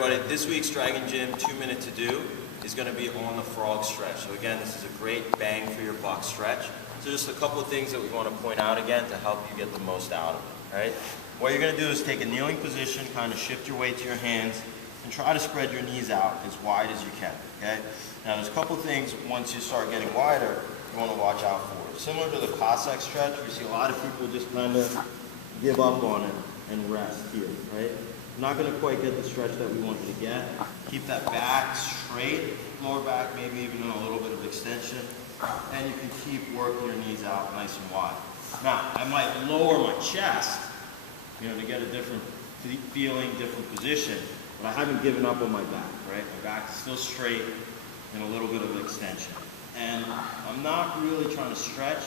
But this week's Dragon Gym 2-minute to do is going to be on the frog stretch. So again, this is a great bang for your buck stretch. So just a couple of things that we want to point out again to help you get the most out of it. Right? What you're going to do is take a kneeling position, kind of shift your weight to your hands, and try to spread your knees out as wide as you can. Okay? Now there's a couple of things once you start getting wider you want to watch out for. Similar to the Cossack stretch, we see a lot of people just kind of give up on it and rest here. Right? Not going to quite get the stretch that we want you to get. Keep that back straight, lower back maybe even a little bit of extension, and you can keep working your knees out nice and wide. Now, I might lower my chest, to get a different feeling, different position, but I haven't given up on my back, right? My back is still straight and a little bit of extension. And I'm not really trying to stretch.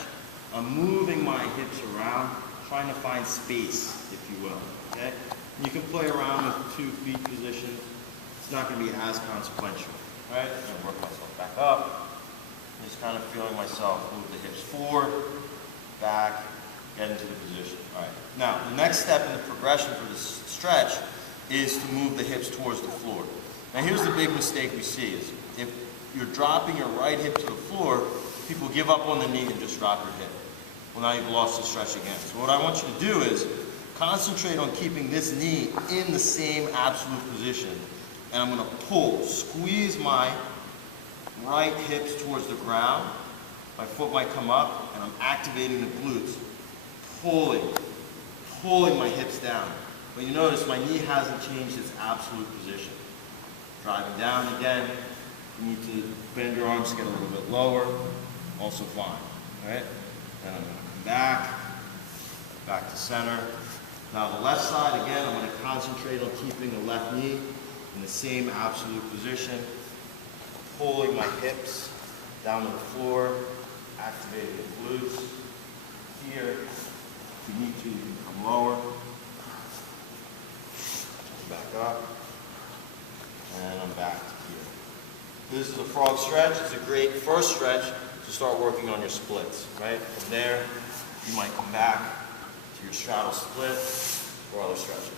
I'm moving my hips around, trying to find space, if you will, okay? You can play around with 2 feet positions. It's not going to be as consequential. All right? I'm going to work myself back up. Just kind of feeling myself move the hips forward, back, get into the position. All right. Now, the next step in the progression for this stretch is to move the hips towards the floor. Now, here's the big mistake we see is if you're dropping your right hip to the floor, people give up on the knee and just drop your hip. Well, now you've lost the stretch again. So what I want you to do is concentrate on keeping this knee in the same absolute position. And I'm going to pull, squeeze my right hips towards the ground. My foot might come up, and I'm activating the glutes. Pulling my hips down. But you notice my knee hasn't changed its absolute position. Driving down again. You need to bend your arms to get a little bit lower. Also fine. All right? Then I'm going to come back to center. Now the left side, again, I'm going to concentrate on keeping the left knee in the same absolute position, pulling my hips down to the floor, activating the glutes. Here, if you need to, you can come lower, back up, and I'm back to here. This is a frog stretch. It's a great first stretch to start working on your splits, right? From there, you might come back to your straddle split or other stretches.